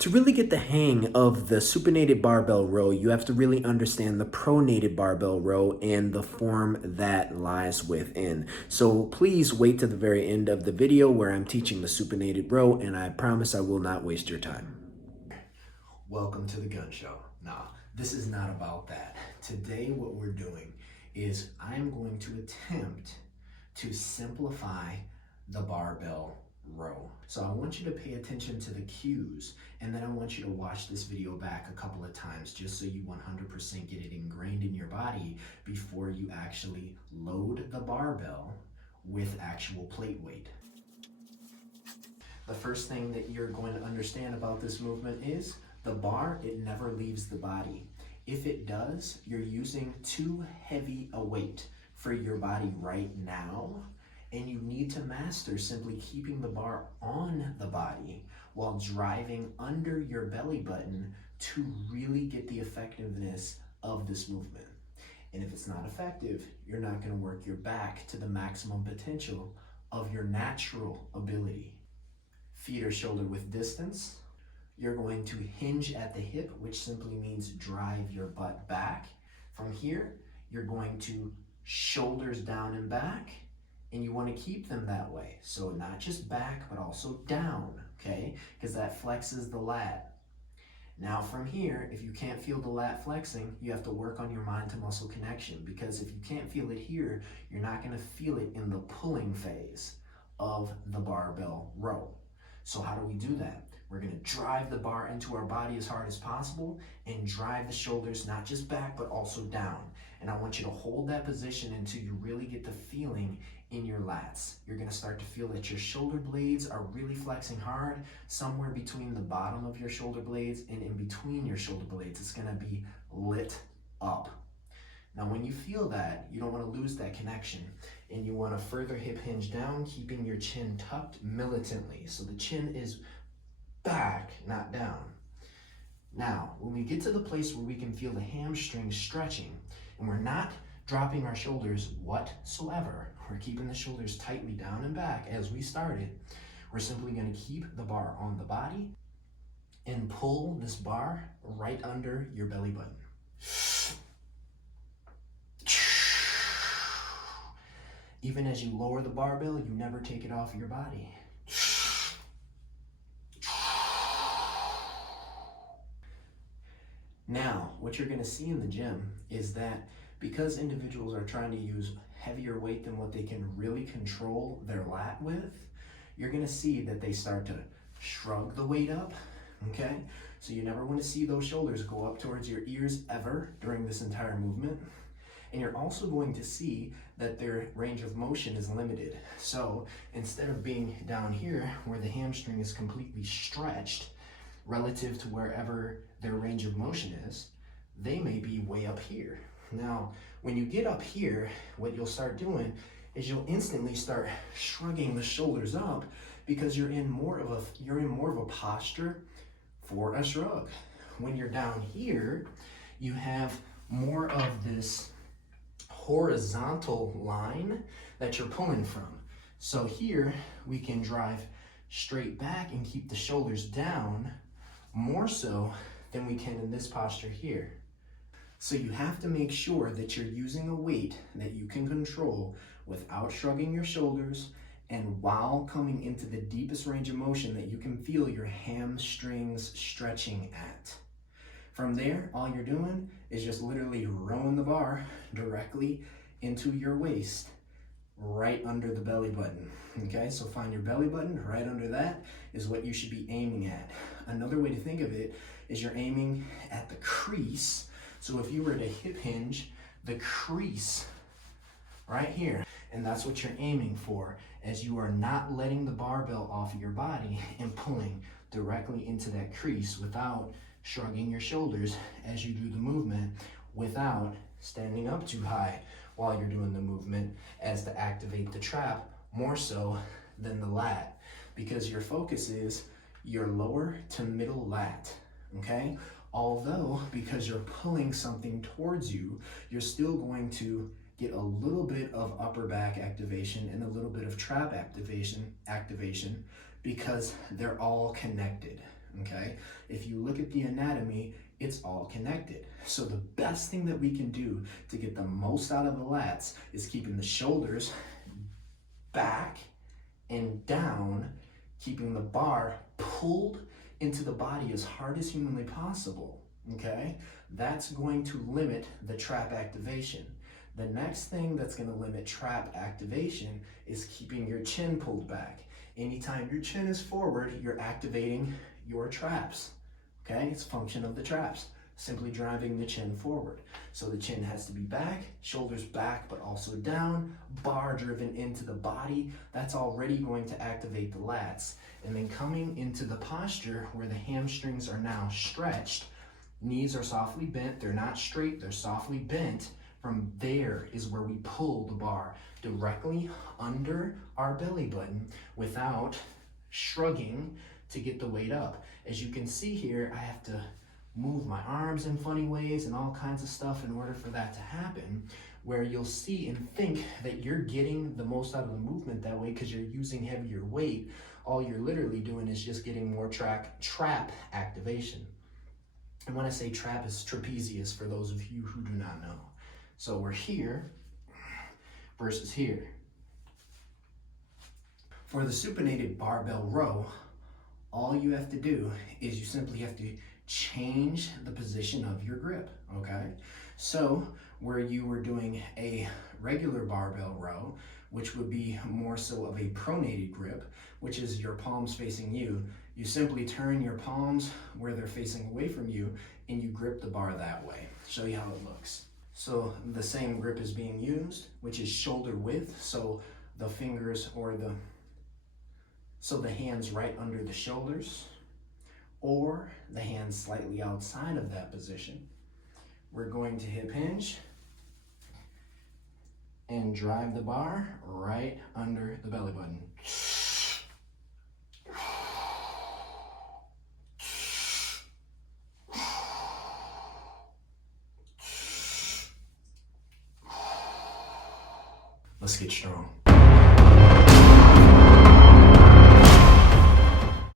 To really get the hang of the supinated barbell row, you have to really understand the pronated barbell row and the form that lies within. So please wait to the very end of the video where I'm teaching the supinated row, and I promise I will not waste your time. Welcome to the gun show. Nah, this is not about that. Today what we're doing is I'm going to attempt to simplify the barbell row. So I want you to pay attention to the cues, and then I want you to watch this video back a couple of times just so you 100% get it ingrained in your body before you actually load the barbell with actual plate weight. The first thing that you're going to understand about this movement is the bar, it never leaves the body. If it does, you're using too heavy a weight for your body right now, and you need to master simply keeping the bar on the body while driving under your belly button to really get the effectiveness of this movement. And if it's not effective, you're not going to work your back to the maximum potential of your natural ability. Feet are shoulder width distance. You're going to hinge at the hip, which simply means drive your butt back. From here, you're going to shoulders down and back, and you want to keep them that way. So not just back, but also down, okay? Because that flexes the lat. Now from here, if you can't feel the lat flexing, you have to work on your mind to muscle connection, because if you can't feel it here, you're not going to feel it in the pulling phase of the barbell row. So how do we do that? We're going to drive the bar into our body as hard as possible and drive the shoulders not just back, but also down. And I want you to hold that position until you really get the feeling in your lats. You're going to start to feel that your shoulder blades are really flexing hard, somewhere between the bottom of your shoulder blades and in between your shoulder blades. It's going to be lit up. Now, when you feel that, you don't want to lose that connection, and you want to further hip hinge down, keeping your chin tucked militantly. So the chin is back, not down. Now, when we get to the place where we can feel the hamstrings stretching, and we're not dropping our shoulders whatsoever, we're keeping the shoulders tightly down and back as we started, we're simply going to keep the bar on the body and pull this bar right under your belly button. Even as you lower the barbell, you never take it off your body. Now, what you're going to see in the gym is that because individuals are trying to use heavier weight than what they can really control their lat with, you're going to see that they start to shrug the weight up, okay? So you never want to see those shoulders go up towards your ears ever during this entire movement. And you're also going to see that their range of motion is limited. So instead of being down here where the hamstring is completely stretched relative to wherever their range of motion is, they may be way up here. Now, when you get up here, what you'll start doing is you'll instantly start shrugging the shoulders up because you're in more of a posture for a shrug. When you're down here, you have more of this horizontal line that you're pulling from. So here we can drive straight back and keep the shoulders down more so than we can in this posture here. So you have to make sure that you're using a weight that you can control without shrugging your shoulders, and while coming into the deepest range of motion that you can feel your hamstrings stretching at. From there, all you're doing is just literally rowing the bar directly into your waist, right under the belly button, okay? So find your belly button, right under that is what you should be aiming at. Another way to think of it is you're aiming at the crease. So if you were to hip hinge, the crease right here, and that's what you're aiming for, as you are not letting the barbell off of your body and pulling directly into that crease without shrugging your shoulders as you do the movement, without standing up too high while you're doing the movement, as to activate the trap more so than the lat, because your focus is your lower to middle lat, okay? Although, because you're pulling something towards you, you're still going to get a little bit of upper back activation and a little bit of trap activation because they're all connected, okay? If you look at the anatomy, it's all connected. So the best thing that we can do to get the most out of the lats is keeping the shoulders back and down, keeping the bar pulled into the body as hard as humanly possible, okay? That's going to limit the trap activation. The next thing that's going to limit trap activation is keeping your chin pulled back. Anytime your chin is forward, you're activating your traps, okay? It's a function of the traps, simply driving the chin forward. So the chin has to be back, shoulders back, but also down, bar driven into the body. That's already going to activate the lats. And then coming into the posture where the hamstrings are now stretched, knees are softly bent, they're not straight, they're softly bent. From there is where we pull the bar directly under our belly button without shrugging to get the weight up. As you can see here, I have to move my arms in funny ways and all kinds of stuff in order for that to happen, where you'll see and think that you're getting the most out of the movement that way because you're using heavier weight. All you're literally doing is just getting more trap activation. And when I say trap, it's trapezius for those of you who do not know. So we're here versus here. For the supinated barbell row, all you have to do is you simply have to change the position of your grip, okay? So where you were doing a regular barbell row, which would be more so of a pronated grip, which is your palms facing you, you simply turn your palms where they're facing away from you and you grip the bar that way. Show you how it looks. So the same grip is being used, which is shoulder width. So the fingers or the hands right under the shoulders, or the hands slightly outside of that position. We're going to hip hinge and drive the bar right under the belly button. Let's get strong.